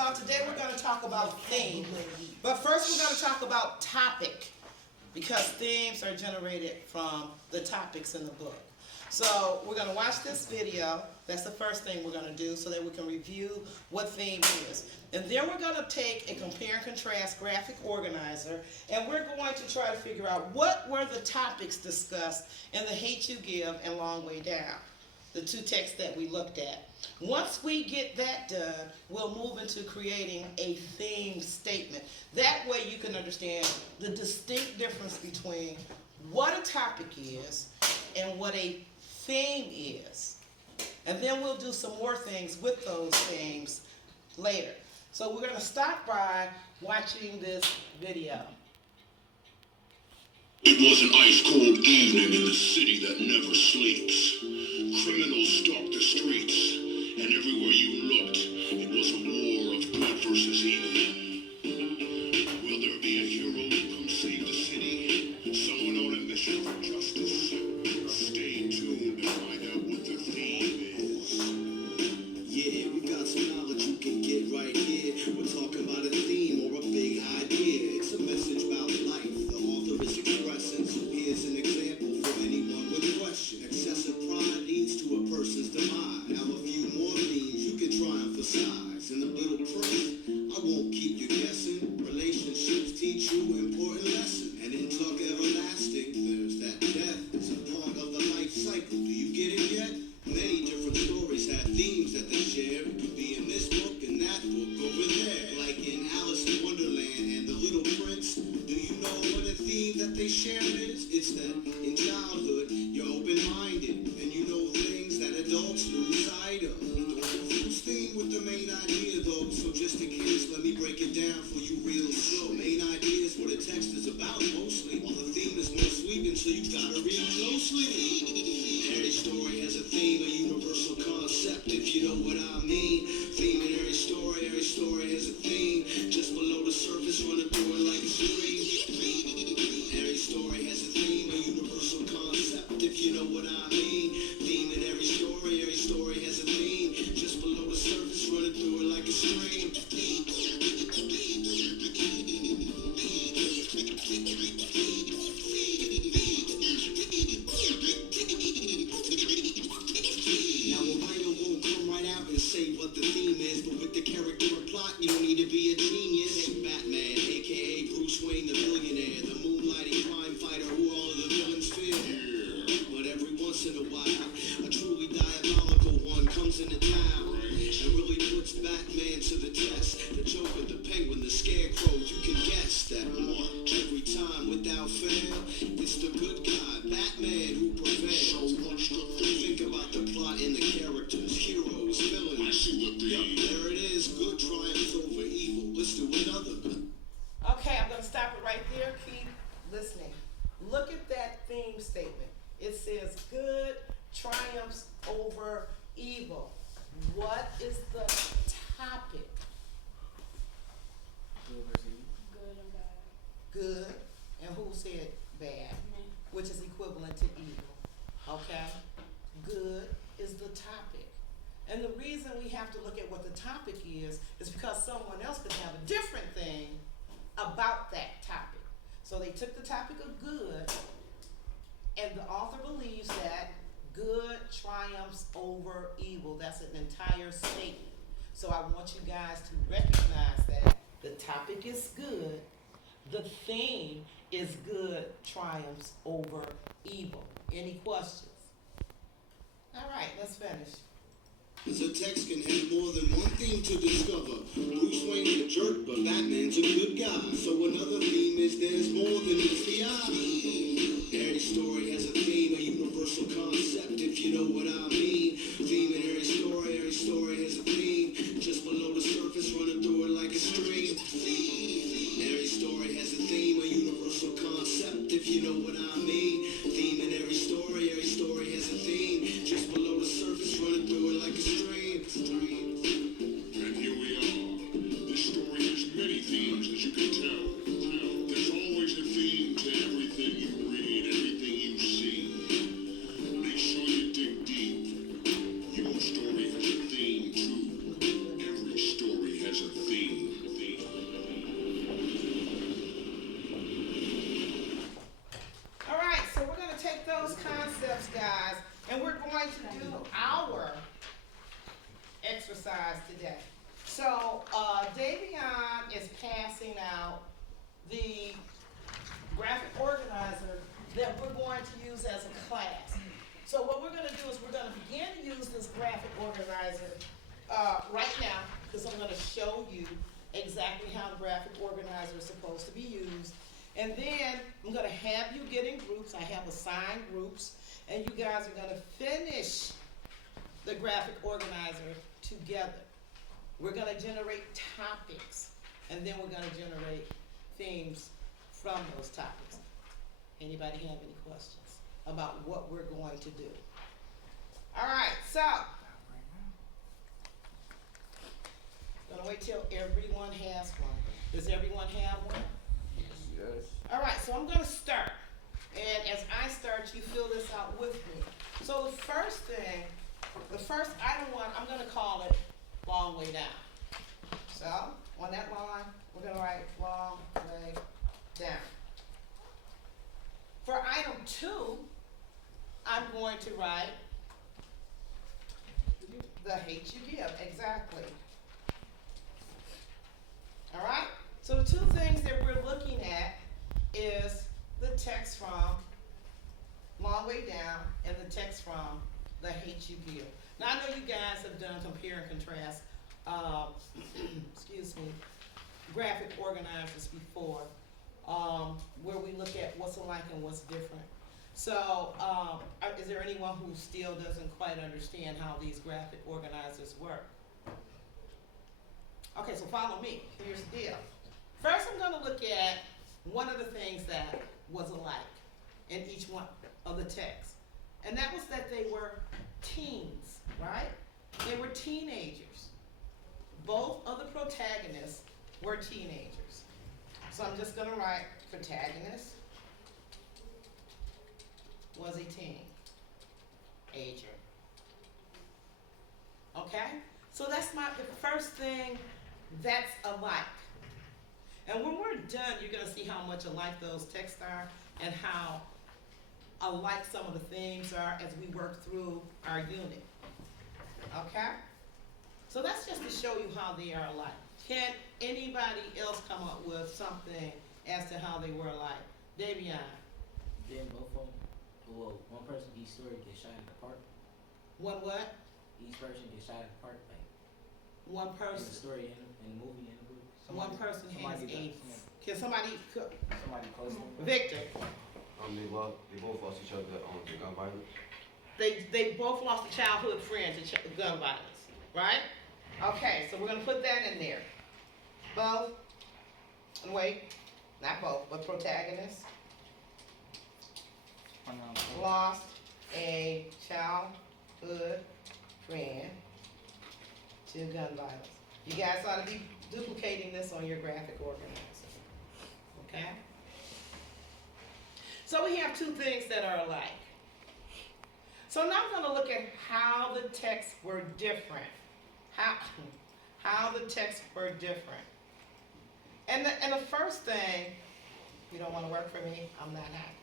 about today, we're going to talk about theme. But first, we're going to talk about topic, because themes are generated from the topics in the book. So we're going to watch this video. That's the first thing we're going to do, so that we can review what theme is. And then we're going to take a compare and contrast graphic organizer, and we're going to try to figure out what were the topics discussed in The Hate U Give and Long Way Down, the two texts that we looked at. Once we get that done, we'll move into creating a theme statement. That way you can understand the distinct difference between what a topic is and what a theme is. And then we'll do some more things with those themes later. So we're going to start by watching this video. It was an ice-cold evening in the city that never sleeps. Criminals stalked the streets, and everywhere you looked, it was a war of good versus evil. Will there be a hero come save the city? Someone on a mission for justice? Stay tuned to find out what the theme is. Yeah, we got some knowledge you can get right here. We're talking about a theme or a big idea. It's a message about life. The author is expressing, so here's an example for anyone with a question. Excessive pride leads to a person's demise. Now a few more themes you can try and emphasize. In The Little Prince, I won't keep you guessing. Relationships teach you important lesson. And in Talk Everlasting, there's that death is a part of the life cycle. Do you get it yet? Many different stories have themes that they share. It could be in this book and that book over there. Like in Alice in Wonderland and The Little Prince. Do you know what a theme that they share is? It's that in childhood, you're open-minded and you know things that adults lose sight of. Who's theme with the main idea though? So just in case, let me break it down for you real slow. Main idea is what a text is about mostly. While the theme is more sweeping, so you gotta read closely. Every story has a theme, a universal concept, if you know what I mean. Theme in every story has a theme. Just below the surface, running through it like a stream. Every story has a theme, a universal concept, if you know what I mean. Theme in every story has a theme. Just below the surface, running through it like a stream. Now a writer won't come right out and say what the theme is, but with the character and plot, you don't need to be a genius. Ain't Batman, aka Bruce Wayne the billionaire, the moonlighting crime fighter who all of the villains fear. But every once in a while, a truly diabolical one comes into town and really puts Batman to the test. The Joker, the Penguin, the Scarecrow, you can guess that one. Every time without fail, it's the good guy, Batman, who prevails. So much to think about the plot and the characters, heroes, villains. I see the theme. Yep, there it is. Good triumphs over evil. Let's do another. Okay, I'm going to stop it right there. Keep listening. Look at that theme statement. It says good triumphs over evil. What is the topic? Good and bad. Good. And who said bad? Me. Which is equivalent to evil. Okay? Good is the topic. And the reason we have to look at what the topic is because someone else could have a different thing about that topic. So they took the topic of good, and the author believes that good triumphs over evil. That's an entire statement. So I want you guys to recognize that the topic is good, the theme is good triumphs over evil. Any questions? All right, let's finish. Cause a text can have more than one theme to discover. Bruce Wayne's a jerk, but Batman's a good guy. So another theme is there's more than meets the eye. Every story has a theme, a universal concept, if you know what I mean. Theme in every story has a theme. Just below the surface, running through it like a stream. Every story has a theme, a universal concept, if you know what I mean. Theme in every story has a theme. Just below the surface, running through it like a stream. And here we are. This story has many themes, as you can tell. There's always a theme to everything you read, everything you see. Make sure you dig deep. So, Davion is passing out the graphic organizer that we're going to use as a class. So what we're gonna do is we're gonna begin to use this graphic organizer, right now, because I'm gonna show you exactly how the graphic organizer is supposed to be used. And then I'm gonna have you get in groups. I have assigned groups, and you guys are gonna finish the graphic organizer together. We're gonna generate topics, and then we're gonna generate themes from those topics. Anybody have any questions about what we're going to do? All right, so gonna wait till everyone has one. Does everyone have one? Yes. All right, so I'm gonna start, and as I start, you fill this out with me. So the first thing, the first item one, I'm gonna call it long way down. So on that line, we're gonna write long way down. For item 2, I'm going to write the hate you give, exactly. All right, so the 2 things that we're looking at is the text from long way down and the text from the hate you give. Now I know you guys have done compare and contrast, excuse me, graphic organizers before, where we look at what's alike and what's different. So, is there anyone who still doesn't quite understand how these graphic organizers work? Okay, so follow me. Here's the deal. First, I'm gonna look at one of the things that was alike in each one of the texts. And that was that they were teens, right? They were teenagers. Both of the protagonists were teenagers. So I'm just gonna write protagonist was a teenager. Okay? So that's the first thing that's alike. And when we're done, you're gonna see how much alike those texts are and how alike some of the themes are as we work through our unit. Okay? So that's just to show you how they are alike. Can anybody else come up with something as to how they were alike? Davion. Then both of them, well, one person each story gets shot in the park. One what? Each person gets shot in the park, like One in the person. story, in the movie, in the book. One person has somebody a. Can somebody? somebody close to them. Victor. They both lost each other to gun violence. They both lost a childhood friend to gun violence, right? Okay, so we're gonna put that in there. Both. Wait, not both, but protagonists lost a childhood friend to gun violence. You guys ought to be duplicating this on your graphic organizer. Okay? So we have 2 things that are alike. So now I'm going to look at how the texts were different. How the texts were different. And the first thing, you don't want to work for me, I'm not happy.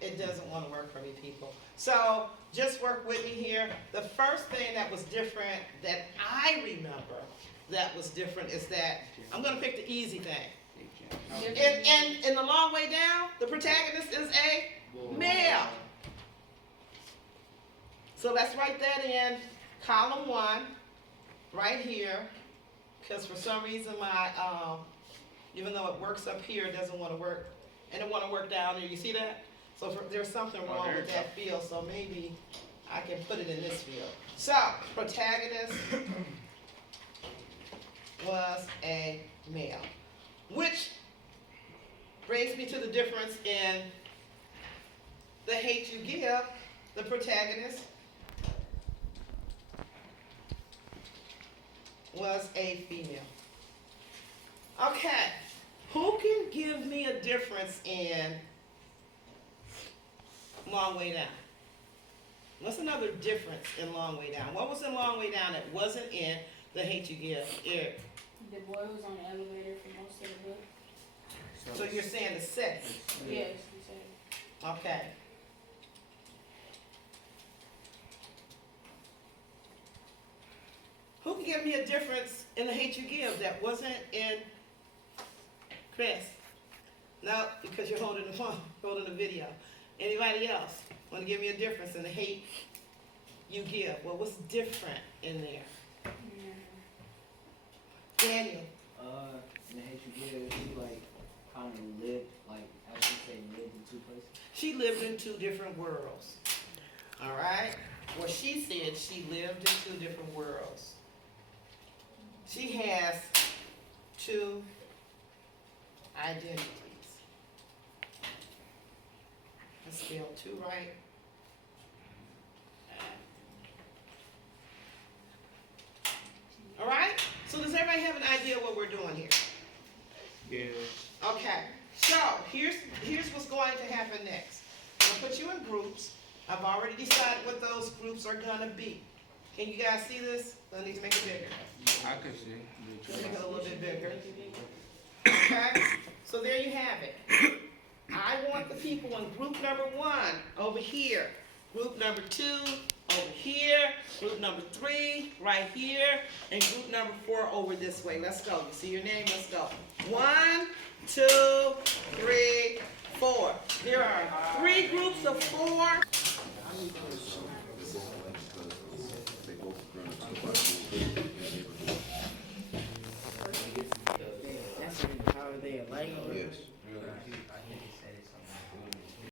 It doesn't want to work for me, people. So just work with me here. The first thing that was different that I remember that was different is that I'm going to pick the easy thing. In the long way down, the protagonist is a male. So let's write that in column 1, right here, because for some reason my, even though it works up here, it doesn't want to work, and it want to work down there. You see that? So there's something wrong with that field, so maybe I can put it in this field. So, protagonist was a male, which brings me to the difference in the hate you give. The protagonist was a female. Okay, who can give me a difference in long way down? What's another difference in long way down? What was in long way down that wasn't in the hate you give? Eric. The boy was on the elevator for most of the book. So you're saying the sex? Yes, he said. Okay. Who can give me a difference in the hate you give that wasn't in Chris? No, because you're holding the phone, holding the video. Anybody else want to give me a difference in the hate you give? Well, what's different in there? Daniel. In the hate you give, she like kind of lived, like as you say, lived in two places. She lived in two different worlds. All right? Well, she said she lived in two different worlds. She has two identities. I spelled two right. All right? So does everybody have an idea what we're doing here? Yeah. Okay, so here's what's going to happen next. I'm gonna put you in groups. I've already decided what those groups are gonna be. Can you guys see this? I need to make it bigger. I can see. Make it a little bit bigger. Okay, so there you have it. I want the people in group number 1 over here, group number 2 over here, group number 3 right here, and group number 4 over this way. Let's go. You see your name? Let's go. 1, 2, 3, 4. There are 3 groups of 4.